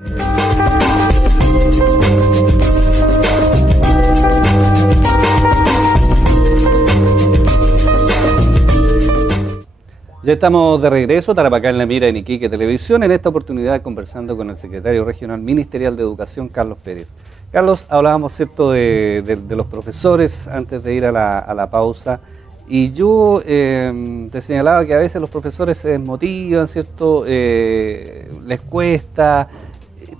Ya estamos de regreso, Tarapacá en la Mira en Iquique Televisión, en esta oportunidad conversando con el secretario regional ministerial de Educación, Carlos Pérez. Carlos, hablábamos, ¿cierto?, de los profesores antes de ir a la pausa, y yo te señalaba que a veces los profesores se desmotivan, ¿cierto?, les cuesta,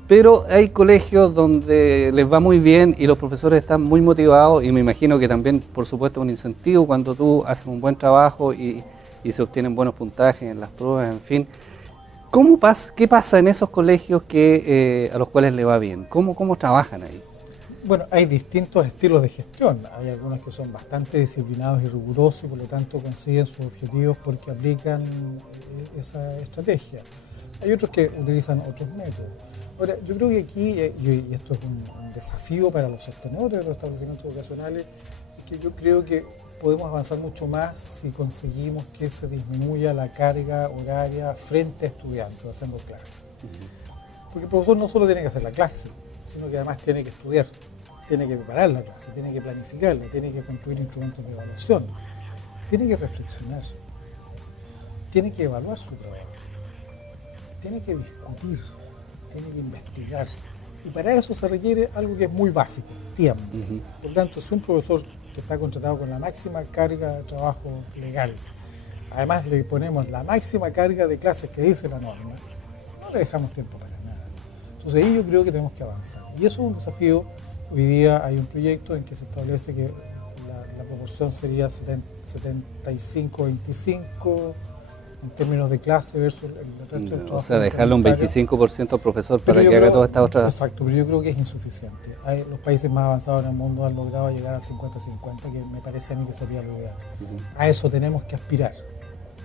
pero hay colegios donde les va muy bien y los profesores están muy motivados, y me imagino que también, por supuesto, un incentivo cuando tú haces un buen trabajo y se obtienen buenos puntajes en las pruebas, en fin. ¿Qué pasa en esos colegios a los cuales le va bien? ¿Cómo trabajan ahí? Bueno, hay distintos estilos de gestión. Hay algunos que son bastante disciplinados y rigurosos y por lo tanto consiguen sus objetivos porque aplican esa estrategia. Hay otros que utilizan otros métodos. Ahora, yo creo que aquí, y esto es un desafío para los sostenedores de los establecimientos educacionales, es que yo creo que podemos avanzar mucho más si conseguimos que se disminuya la carga horaria frente a estudiantes haciendo clases. Porque el profesor no solo tiene que hacer la clase, sino que además tiene que estudiar, tiene que preparar la clase, tiene que planificarla, tiene que construir instrumentos de evaluación, tiene que reflexionar, tiene que evaluar su trabajo, tiene que discutir, tiene que investigar. Y para eso se requiere algo que es muy básico, tiempo. Por lo tanto, si un profesor que está contratado con la máxima carga de trabajo legal, además le ponemos la máxima carga de clases que dice la norma, no le dejamos tiempo para nada. Entonces ahí yo creo que tenemos que avanzar. Y eso es un desafío. Hoy día hay un proyecto en que se establece que la proporción sería 75-25 en términos de clase versus el resto del trabajo. O sea, dejarle un 25% al profesor para que haga toda esta otra... Exacto, pero yo creo que es insuficiente. Los países más avanzados en el mundo han logrado llegar al 50-50, que me parece a mí que sería lo ideal. A eso tenemos que aspirar.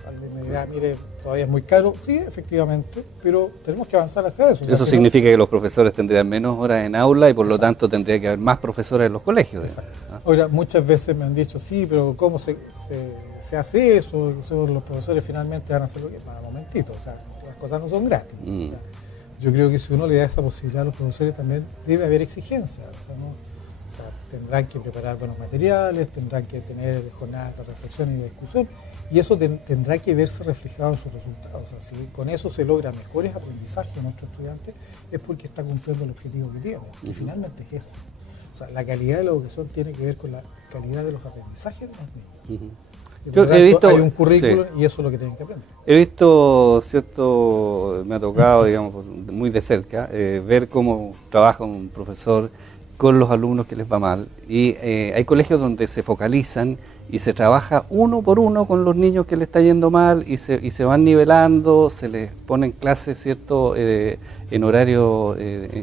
Alguien me dirá, mire, todavía es muy caro. Sí, efectivamente, pero tenemos que avanzar hacia eso. Eso significa que los profesores tendrían menos horas en aula y por lo tanto tendría que haber más profesores en los colegios. Ahora, muchas veces me han dicho, sí, pero ¿cómo se hace eso? Los profesores finalmente van a hacer lo que... Para un momentito, o sea, las cosas no son gratis. O sea, yo creo que si uno le da esa posibilidad a los profesores también debe haber exigencia. O sea, ¿no? O sea, tendrán que preparar buenos materiales, tendrán que tener jornadas de reflexión y de discusión, y eso tendrá que verse reflejado en sus resultados. O sea, si con eso se logra mejores aprendizajes a nuestros estudiantes, es porque está cumpliendo el objetivo que tiene, y finalmente es ese. O sea, la calidad de la educación tiene que ver con la calidad de los aprendizajes de los niños. Yo he visto, hay un currículum y eso es lo que tienen que aprender. He visto, cierto, me ha tocado, digamos, muy de cerca, ver cómo trabaja un profesor con los alumnos que les va mal, y hay colegios donde se focalizan y se trabaja uno por uno con los niños que le está yendo mal y se van nivelando, se les ponen clases, ¿cierto?, en horario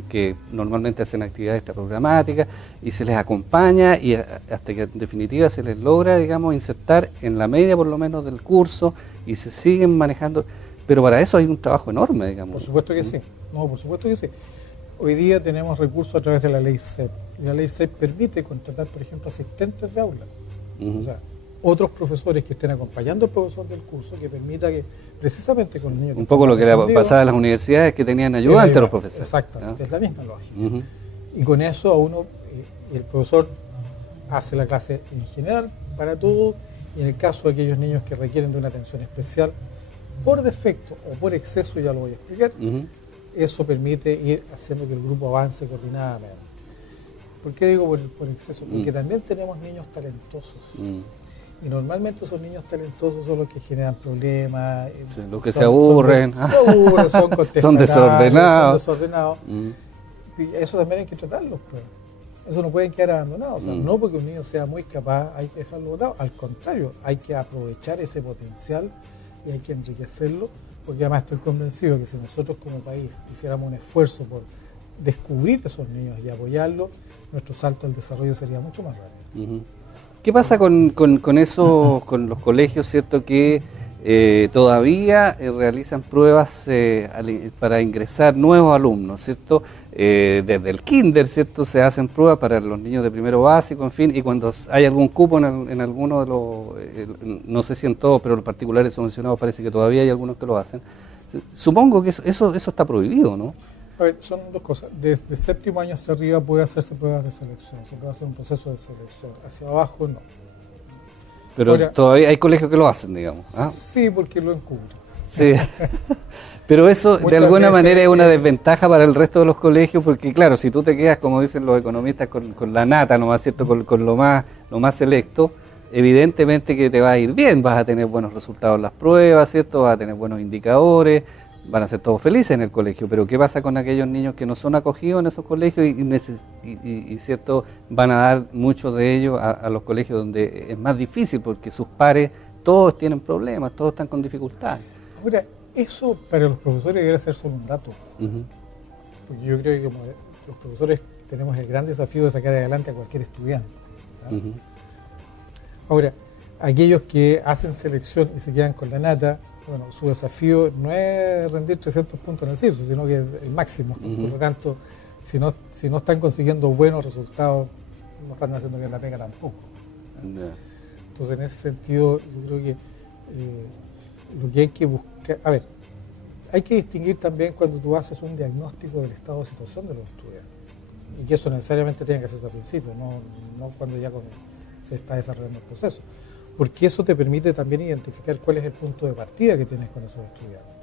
que normalmente hacen actividades extraprogramáticas, y se les acompaña y hasta que en definitiva se les logra, digamos, insertar en la media por lo menos del curso y se siguen manejando, pero para eso hay un trabajo enorme, digamos. Por supuesto que sí, no, por supuesto que sí. Hoy día tenemos recursos a través de la ley CEP, y la ley CEP permite contratar, por ejemplo, asistentes de aula. O sea, otros profesores que estén acompañando al profesor del curso, que permita que precisamente con los niños... Un poco lo que le pasaba a las universidades, que tenían ayudantes a los profesores. Exactamente, es la misma lógica. Y con eso a uno, el profesor hace la clase en general para todos, y en el caso de aquellos niños que requieren de una atención especial, por defecto o por exceso, ya lo voy a explicar, eso permite ir haciendo que el grupo avance coordinadamente. ¿Por qué digo por exceso? Porque también tenemos niños talentosos. Y normalmente esos niños talentosos son los que generan problemas. Sí, los que se aburren. Son desordenados. Y eso también hay que tratarlos, pues. Eso no pueden quedar abandonados. O sea, no porque un niño sea muy capaz hay que dejarlo botado. Al contrario, hay que aprovechar ese potencial y hay que enriquecerlo, porque además estoy convencido que si nosotros como país hiciéramos un esfuerzo por descubrir esos niños y apoyarlos, nuestro salto al desarrollo sería mucho más rápido. ¿Qué pasa con los colegios, cierto, que todavía realizan pruebas para ingresar nuevos alumnos, cierto? Desde el kinder, cierto, se hacen pruebas para los niños de primero básico, en fin, y cuando hay algún cupo en alguno de los, no sé si en todos, pero los particulares subvencionados parece que todavía hay algunos que lo hacen. Supongo que eso está prohibido, ¿no? A ver, son dos cosas. Desde séptimo año hacia arriba puede hacerse pruebas de selección, se puede hacer un proceso de selección. Hacia abajo no. Pero Ahora, todavía hay colegios que lo hacen, digamos. ¿Ah? sí, porque lo encubren. Sí. Pero eso de Muchas alguna veces, manera es una desventaja para el resto de los colegios, porque claro, si tú te quedas, como dicen los economistas, con la nata nomás, ¿cierto? Con lo más selecto, evidentemente que te va a ir bien, vas a tener buenos resultados en las pruebas, ¿cierto? Vas a tener buenos indicadores, van a ser todos felices en el colegio, pero ¿qué pasa con aquellos niños que no son acogidos en esos colegios y ¿cierto? Van a dar muchos de ellos a los colegios donde es más difícil, porque sus pares todos tienen problemas, todos están con dificultades? Ahora, eso para los profesores debería ser solo un dato. Uh-huh. Porque yo creo que como los profesores tenemos el gran desafío de sacar adelante a cualquier estudiante. Uh-huh. Ahora, aquellos que hacen selección y se quedan con la nata, bueno, su desafío no es rendir 300 puntos en el CIPSE, sino que es el máximo. Uh-huh. Por lo tanto, si no están consiguiendo buenos resultados, no están haciendo bien la pega tampoco. Yeah. Entonces, en ese sentido, yo creo que lo que hay que buscar, a ver, hay que distinguir también cuando tú haces un diagnóstico del estado de situación de los estudiantes, y que eso necesariamente tiene que hacerse al principio, no cuando ya se está desarrollando el proceso, porque eso te permite también identificar cuál es el punto de partida que tienes con esos estudiantes.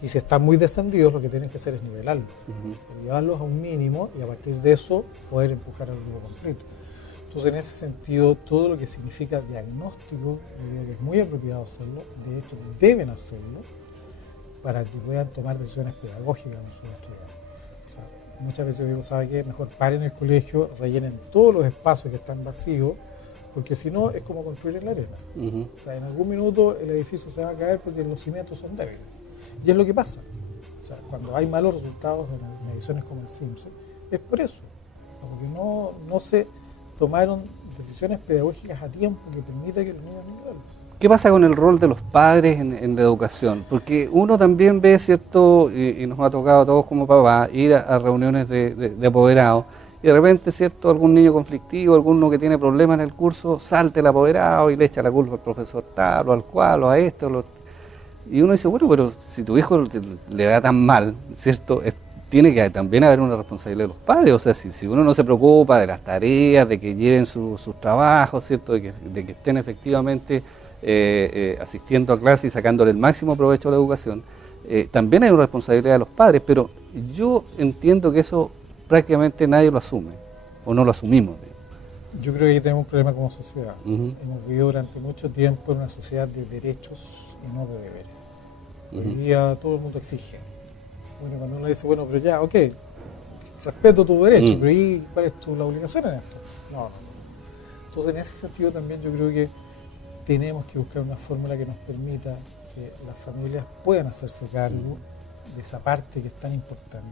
Y si están muy descendidos, lo que tienes que hacer es nivelarlos, llevarlos a un mínimo y a partir de eso poder empujar al grupo completo. Entonces, en ese sentido, todo lo que significa diagnóstico, yo creo que es muy apropiado hacerlo, de hecho deben hacerlo, para que puedan tomar decisiones pedagógicas con sus estudiantes. O sea, muchas veces yo digo, ¿sabe qué? Mejor paren el colegio, rellenen todos los espacios que están vacíos, porque si no es como construir en la arena. Uh-huh. O sea, en algún minuto el edificio se va a caer porque los cimientos son débiles. Y es lo que pasa. O sea, cuando hay malos resultados en mediciones como el CIMSE, es por eso, porque no se tomaron decisiones pedagógicas a tiempo que permita que los niños nivelen. ¿Qué pasa con el rol de los padres en la educación? Porque uno también ve, ¿cierto? Y nos ha tocado a todos como papá ir a reuniones de apoderados, y de repente, ¿cierto? Algún niño conflictivo, alguno que tiene problemas en el curso, salta el apoderado y le echa la culpa al profesor tal o al cual o a esto. Y uno dice, bueno, pero si tu hijo le da tan mal, ¿cierto? Tiene que también haber una responsabilidad de los padres. O sea, si uno no se preocupa de las tareas, de que lleven sus trabajos, ¿cierto? De que estén efectivamente asistiendo a clase y sacándole el máximo provecho a la educación, también hay una responsabilidad de los padres, pero yo entiendo que eso prácticamente nadie lo asume, o no lo asumimos. Yo creo que ahí tenemos un problema como sociedad. Uh-huh. Hemos vivido durante mucho tiempo en una sociedad de derechos y no de deberes. Uh-huh. Hoy día todo el mundo exige. Bueno, cuando uno dice, bueno, pero ya, ok, respeto tu derecho, pero ¿y cuál es la obligación en esto? No. Entonces, en ese sentido también yo creo que tenemos que buscar una fórmula que nos permita que las familias puedan hacerse cargo de esa parte que es tan importante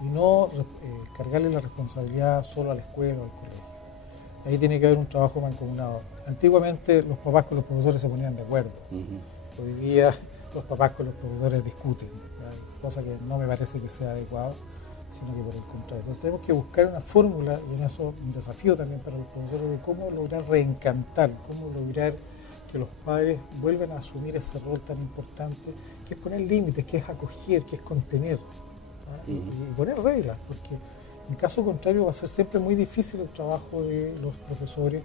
y no cargarle la responsabilidad solo a la escuela o al colegio. Ahí tiene que haber un trabajo mancomunado. Antiguamente los papás con los profesores se ponían de acuerdo. Uh-huh. Hoy día los papás con los profesores discuten, ¿verdad? Cosa que no me parece que sea adecuado, sino que por el contrario. Entonces tenemos que buscar una fórmula, y en eso un desafío también para los profesores, de cómo lograr reencantar, cómo lograr que los padres vuelvan a asumir ese rol tan importante, que es poner límites, que es acoger, que es contener, y poner reglas, porque en caso contrario va a ser siempre muy difícil el trabajo de los profesores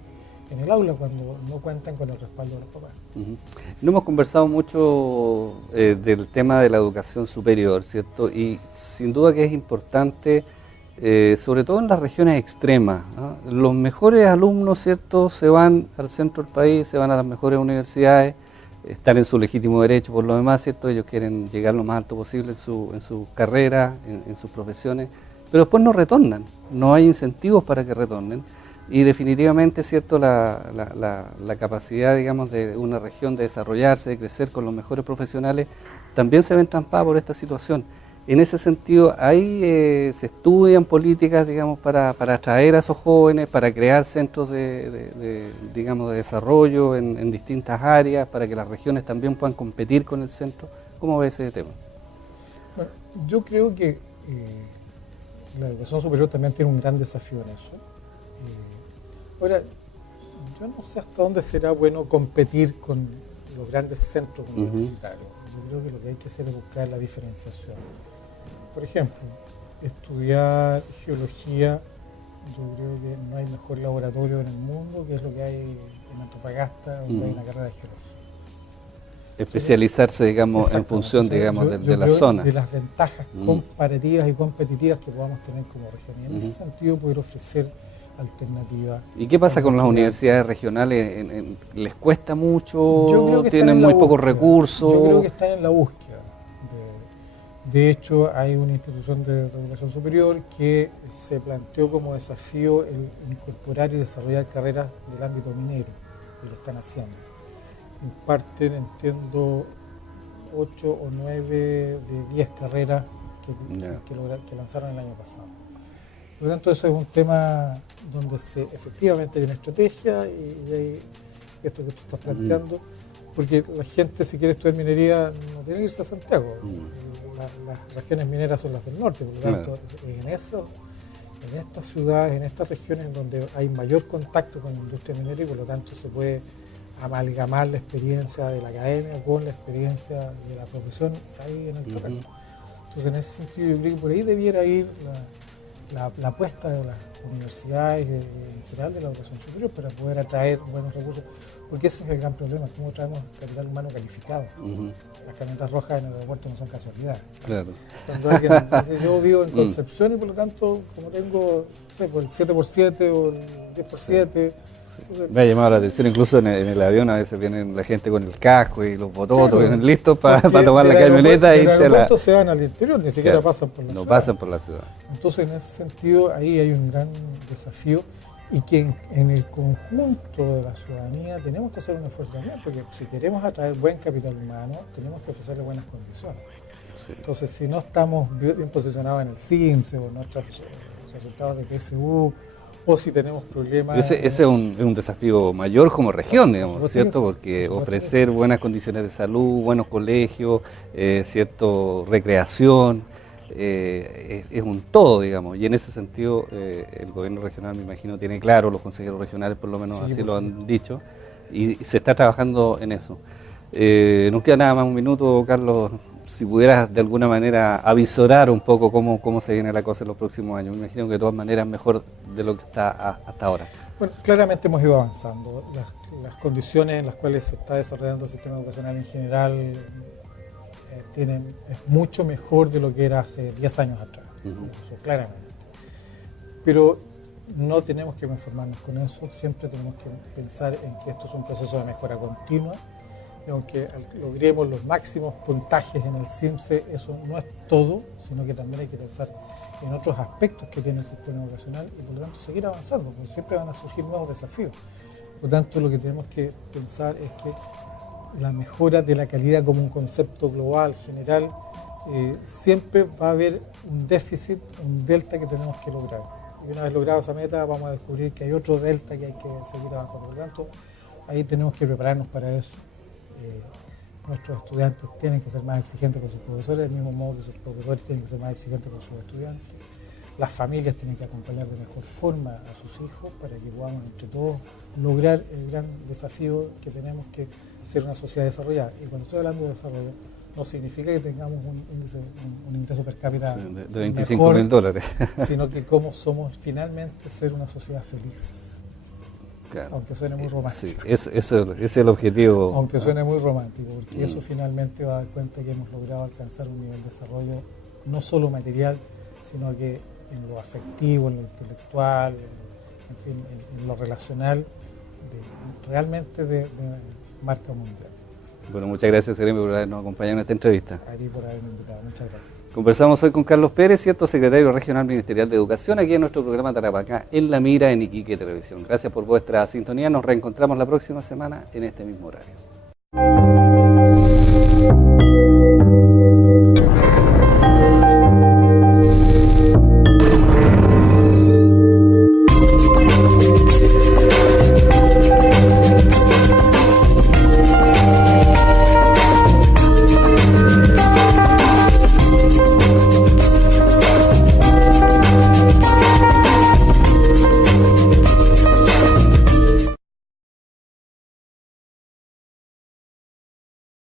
en el aula cuando no cuentan con el respaldo de los papás. Uh-huh. No hemos conversado mucho del tema de la educación superior, ¿cierto? Y sin duda que es importante, sobre todo en las regiones extremas, ¿no? Los mejores alumnos, ¿cierto?, se van al centro del país, se van a las mejores universidades, están en su legítimo derecho por lo demás, ¿cierto? Ellos quieren llegar lo más alto posible en su carrera, en sus profesiones, pero después no retornan, no hay incentivos para que retornen. Y definitivamente, ¿cierto?, la capacidad, digamos, de una región de desarrollarse, de crecer con los mejores profesionales, también se ve entrampada por esta situación. En ese sentido, ahí se estudian políticas, digamos, para atraer a esos jóvenes, para crear centros digamos, de desarrollo en distintas áreas, para que las regiones también puedan competir con el centro. ¿Cómo ves ese tema? Bueno, yo creo que la educación superior también tiene un gran desafío en eso. Ahora, yo no sé hasta dónde será bueno competir con los grandes centros universitarios. Yo creo que lo que hay que hacer es buscar la diferenciación. Por ejemplo, estudiar geología, yo creo que no hay mejor laboratorio en el mundo que es lo que hay en Antofagasta, donde hay una carrera de geología. Especializarse, digamos, en función, digamos, de la zona. De las ventajas comparativas y competitivas que podamos tener como región. Y en ese sentido poder ofrecer alternativas. ¿Y qué pasa con las universidades regionales? ¿Les cuesta mucho? Yo creo que ¿Tienen muy pocos recursos? Yo creo que están en la búsqueda. De hecho, hay una institución de educación superior que se planteó como desafío el incorporar y desarrollar carreras del ámbito minero, y lo están haciendo. Imparten, entiendo, 8 o 9 de 10 carreras que lanzaron el año pasado. Por lo tanto, eso es un tema donde efectivamente hay una estrategia y hay esto que tú estás planteando, porque la gente, si quiere estudiar minería, no tiene que irse a Santiago. Las regiones mineras son las del norte, por lo tanto, en estas ciudades, en estas regiones donde hay mayor contacto con la industria minera y por lo tanto se puede amalgamar la experiencia de la academia con la experiencia de la profesión ahí en el terreno. Entonces, en ese sentido, yo creo que por ahí debiera ir la apuesta de las universidades y en general de la educación superior para poder atraer buenos recursos, porque ese es el gran problema, cómo traemos capital humano calificado. Las camionetas rojas en el aeropuerto no son casualidad. Claro. Cuando alguien dice, yo vivo en Concepción y por lo tanto, como tengo, no sé, pues el 7x7 o el 10x7, me ha llamado la atención, incluso en el avión a veces vienen la gente con el casco y los bototos, vienen listos para tomar la camioneta y irse a la... se van al interior, ni siquiera pasan por la ciudad. No pasan por la ciudad. Entonces, en ese sentido, ahí hay un gran desafío y que en el conjunto de la ciudadanía tenemos que hacer un esfuerzo también, porque si queremos atraer buen capital humano, tenemos que ofrecerle buenas condiciones. Sí. Entonces, si no estamos bien posicionados en el CIMSE o en nuestros resultados de PSU, o si tenemos problemas... Ese es un desafío mayor como región, digamos, ¿cierto? Porque ofrecer buenas condiciones de salud, buenos colegios, cierto, recreación, es un todo, digamos. Y en ese sentido, el gobierno regional, me imagino, tiene claro, los consejeros regionales por lo menos así lo han dicho, y se está trabajando en eso. Nos queda nada más un minuto, Carlos. Si pudieras de alguna manera avisorar un poco cómo se viene la cosa en los próximos años. Me imagino que de todas maneras mejor de lo que está hasta ahora. Bueno, claramente hemos ido avanzando. Las condiciones en las cuales se está desarrollando el sistema educacional en general es mucho mejor de lo que era hace 10 años atrás, eso, claramente. Pero no tenemos que conformarnos con eso, siempre tenemos que pensar en que esto es un proceso de mejora continua. Y aunque logremos los máximos puntajes en el CIMSE, eso no es todo, sino que también hay que pensar en otros aspectos que tiene el sistema educacional y por lo tanto seguir avanzando, porque siempre van a surgir nuevos desafíos. Por lo tanto, lo que tenemos que pensar es que la mejora de la calidad como un concepto global, general, siempre va a haber un déficit, un delta que tenemos que lograr. Y una vez logrado esa meta, vamos a descubrir que hay otro delta que hay que seguir avanzando. Por lo tanto, ahí tenemos que prepararnos para eso. Nuestros estudiantes tienen que ser más exigentes con sus profesores, del mismo modo que sus profesores tienen que ser más exigentes con sus estudiantes. Las familias tienen que acompañar de mejor forma a sus hijos para que podamos entre todos lograr el gran desafío que tenemos que ser una sociedad desarrollada. Y cuando estoy hablando de desarrollo, no significa que tengamos un ingreso per cápita de $25.000, sino que cómo somos finalmente ser una sociedad feliz. Claro. Aunque suene muy romántico. Sí, ese es el objetivo. Aunque suene muy romántico, porque eso finalmente va a dar cuenta que hemos logrado alcanzar un nivel de desarrollo no solo material, sino que en lo afectivo, en lo intelectual, en fin, en lo relacional, realmente de marca mundial. Bueno, muchas gracias, Seremi, por habernos acompañado en esta entrevista. A ti por haberme invitado, muchas gracias. Conversamos hoy con Carlos Pérez, cierto secretario regional ministerial de Educación, aquí en nuestro programa Tarapacá, en La Mira, en Iquique Televisión. Gracias por vuestra sintonía, nos reencontramos la próxima semana en este mismo horario.